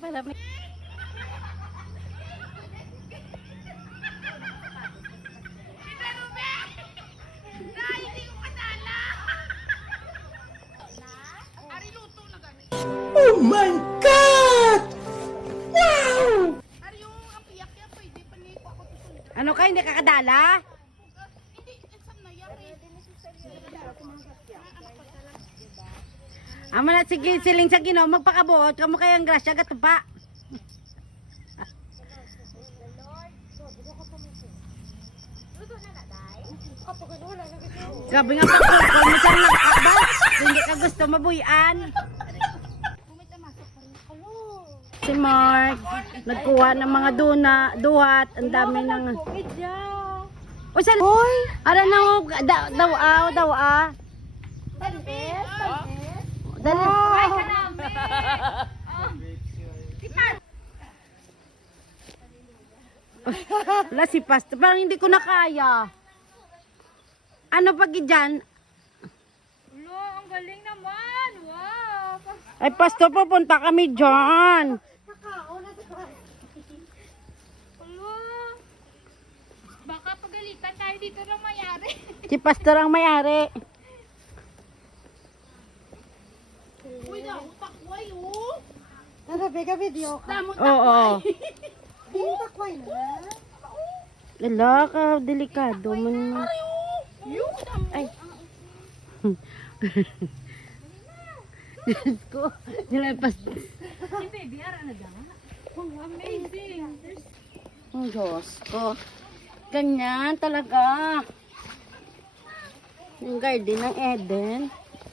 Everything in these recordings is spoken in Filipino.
Para may... Oh my God! Wow! Ano ka, hindi kakadala? Amo na sige siling sa Ginoo magpakabuot kamo kayang grasya gatupa. Grabe nga pagkol mo sa nakakba. Hindi ka gusto mabuyan. Si Mark nagkuha ng mga duhat, ang dami ng O sa Hoy, ara na daw. Dali. Ay, kanami. Wala si Pastor. Parang hindi ko na kaya. Ano pag dyan? Lo, ang galing naman. Wow. Ay, Pastor, pupunta kami dyan. Lo. Baka pagalitan tayo dito na mayari. Si Pastor ang may-ari. Uy, daw, takway, oh. Narabi ka video ka. Oo. Hindi takway na. Lala ka, delikado man. Ay. Diyos ko. Nilapas. Si baby, ara na daw. Amazing. Ang Diyos ko. Ganyan talaga. Yung garden ng Eden.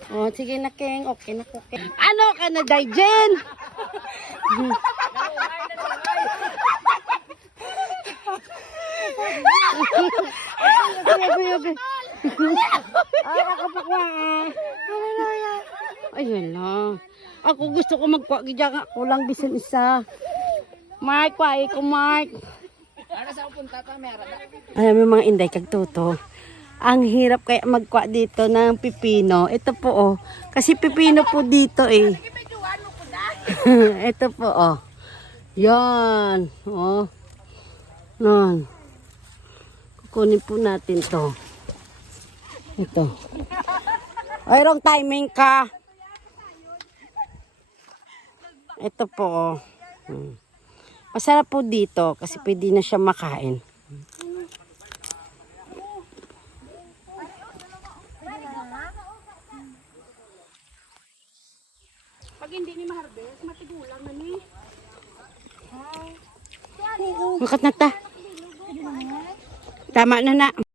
Oh, sige na, King. Okay na, okay. Ano ka na, Daijen? Okay. Ay, nakapakwa. Ayun lang. Ako gusto ko magkwa. Gidya nga, kulang bisan isa. Mark, kwai ko, Mark. Alam mo mga inday kagtuto. Ang hirap kaya magkwa dito ng pipino. Ito po oh. Kasi pipino po dito eh. Ito po oh. Yan. Oh. Nun. Kukunin po natin to. Ito. Ay, wrong timing ka. Ito po oh. Masarap po dito kasi pwede na siya makain. Pag hindi ni ma-harvest, matigulang na ni. Makat na ta. Tama na na.